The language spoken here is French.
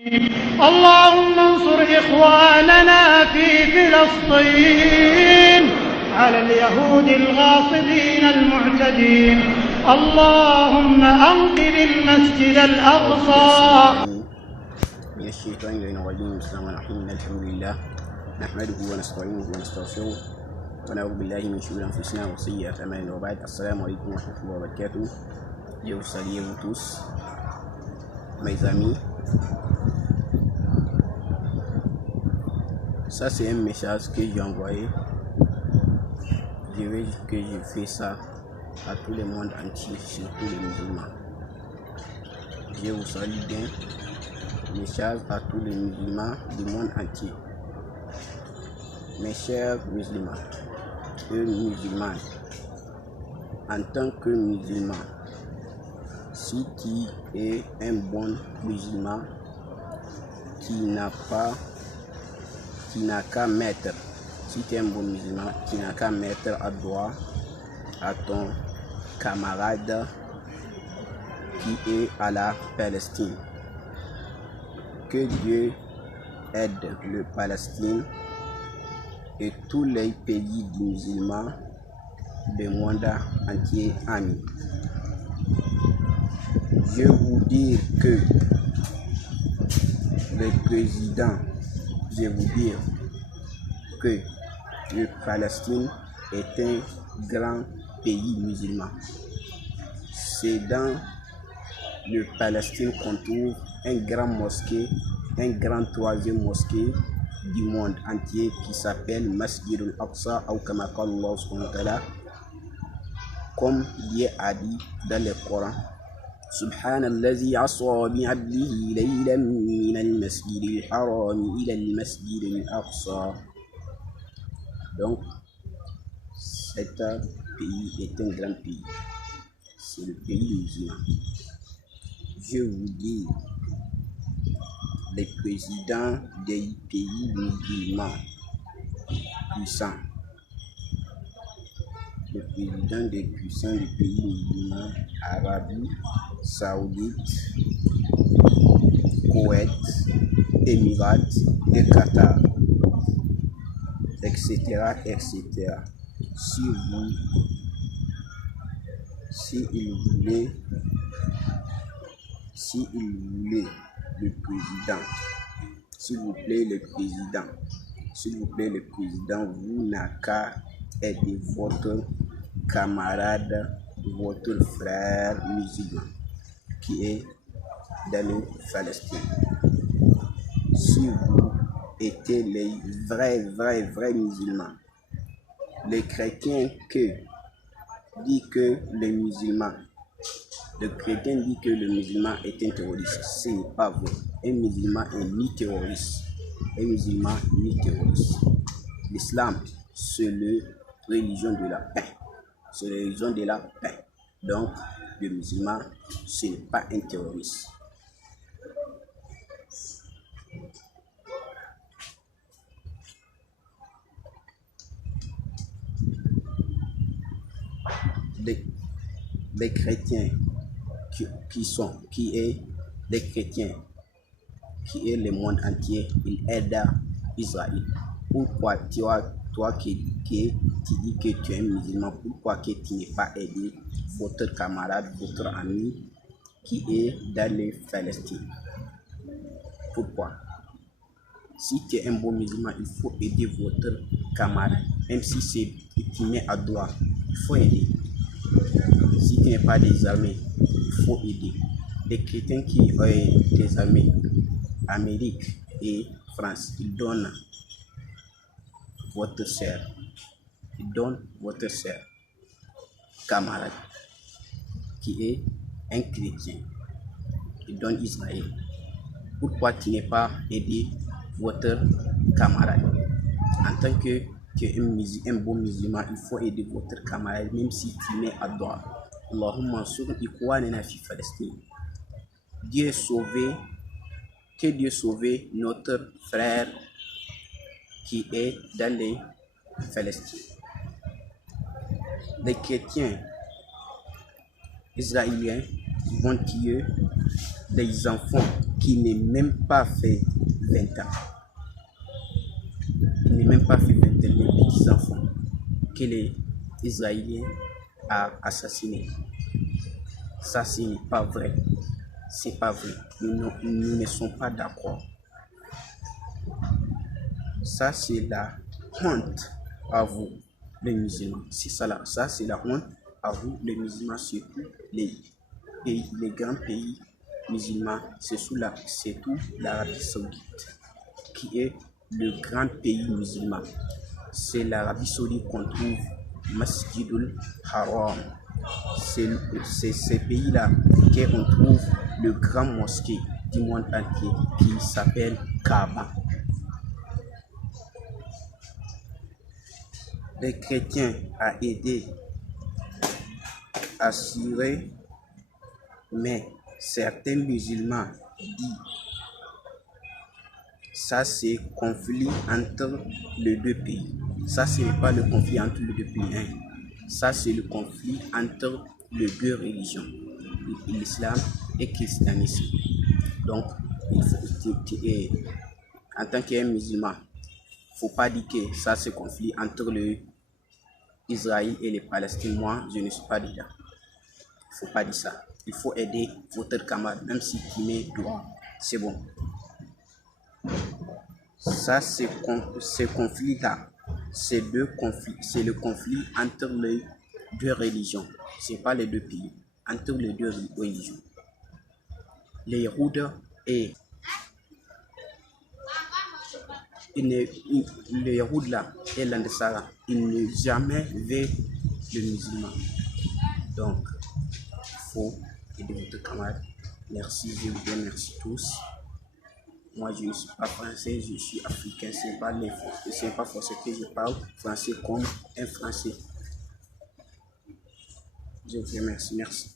اللهم انصر إخواننا في فلسطين على اليهود الغاصبين المعتدين. اللهم أنقذ المسجد الأقصى من الشيطان الرجيم. بسم الله الرحمن الرحيم. الحمد لله نحمده ونستعينه ونستغفره ونعوذ بالله من شرور أنفسنا وسيئات أعمالنا وبعد. السلام عليكم ورحمة الله وبركاته. Je vous salue vous tous, mes amis. Ça c'est un message que j'ai envoyé. Je veux que je fais ça à tout le monde entier, surtout les musulmans. Je vous salue bien. Message à tous les musulmans du monde entier. Mes chers musulmans et musulmanes, en tant que musulman, si tu es un bon musulman qui n'a qu'à mettre, si tu es un bon musulman qui n'a qu'à mettre à doigt à ton camarade qui est à la Palestine. Que Dieu aide le Palestine et tous les pays musulmans du monde entier. Amis. Je vous dire que le président, je vous dire que le Palestine est un grand pays musulman. C'est dans le Palestine qu'on trouve un grand mosquée, un grand troisième mosquée du monde entier qui s'appelle Masjid al-Aqsa ou comme Allah subhanahu wa ta'ala, comme Dieu a dit dans le Coran. سبحان الذي عصى بعبده ليلا من المسجد الحرام إلى المسجد الأقصى. Donc, cet pays est un grand pays. C'est le pays musulman. Je vous dis, les présidents des pays musulmans puissants, le président des puissants du pays musulman, Arabie Saoudite, Koweït, Émirats et Qatar, etc., etc. Si il voulait le président, s'il vous plaît le président, vous n'avez qu'à aider votre camarade, votre frère musulman qui est dans le Palestine. Si vous étiez les vrais musulmans, les chrétiens dit que le chrétien dit que le musulman est un terroriste. Ce n'est pas vrai. Un musulman est ni terroriste. L'islam, c'est la religion de la paix. Donc, le musulman, ce n'est pas un terroriste. Les chrétiens qui est le monde entier, ils aident Israël. Pourquoi toi qui dis que tu es un musulman, pourquoi que tu n'es pas aidé votre camarade, votre ami qui est dans le Palestine? Pourquoi? Si tu es un bon musulman, il faut aider votre camarade, même si tu mets à doigt, il faut aider. Si tu n'es pas désarmé, il faut aider. Les chrétiens qui ont des armées, Amérique et France, ils donnent votre sœur, camarade, qui est un chrétien, il donne Israël. Pourquoi tu n'es pas aidé votre camarade? En tant que tu es un bon musulman, il faut aider votre camarade, même si tu mets à doigt. Allahumma ansur ikhwanana fi Palestine. Que Dieu sauve notre frère qui est dans les Palestine. Les chrétiens israéliens vont tuer des enfants qui n'est même pas fait 20 ans. Il n'est même pas fait 20 ans, les petits enfants que les Israéliens ont assassinés. Ça, ce n'est pas vrai. C'est pas vrai. Nous ne sommes pas d'accord. Ça, c'est la honte à vous, les musulmans. C'est ça, là. Ça, c'est la honte à vous, les musulmans, surtout les grands pays musulmans. C'est tout l'Arabie Saoudite qui est le grand pays musulman. C'est l'Arabie Saoudite qu'on trouve Masjidul Haram. C'est ces pays-là qu'on trouve le grand mosquée du monde entier qui s'appelle Kaaba. Les chrétiens ont aidé à Syrie, mais certains musulmans disent ça c'est conflit entre les deux pays. Ça ce n'est pas le conflit entre les deux pays. Hein. Ça c'est le conflit entre les deux religions, l'islam et le christianisme. Donc, en tant qu'un musulman, il ne faut pas dire que ça c'est conflit entre Israël et les Palestiniens. Moi, je ne suis pas dedans. Il ne faut pas dire ça. Il faut aider votre camarade, même si tu mets droit. C'est bon. Ça, ces conflits-là, c'est le conflit entre les deux religions. Ce n'est pas les deux pays, entre les deux religions. Les Yahouds et les Yahouds là et l'Andesara, ils n'ont jamais vu le musulman. Donc, il faut aider votre camarade. Merci, je vous remercie tous. Moi, je ne suis pas français, je suis africain. Ce n'est pas forcément que je parle français comme un français. Je vous remercie. Merci.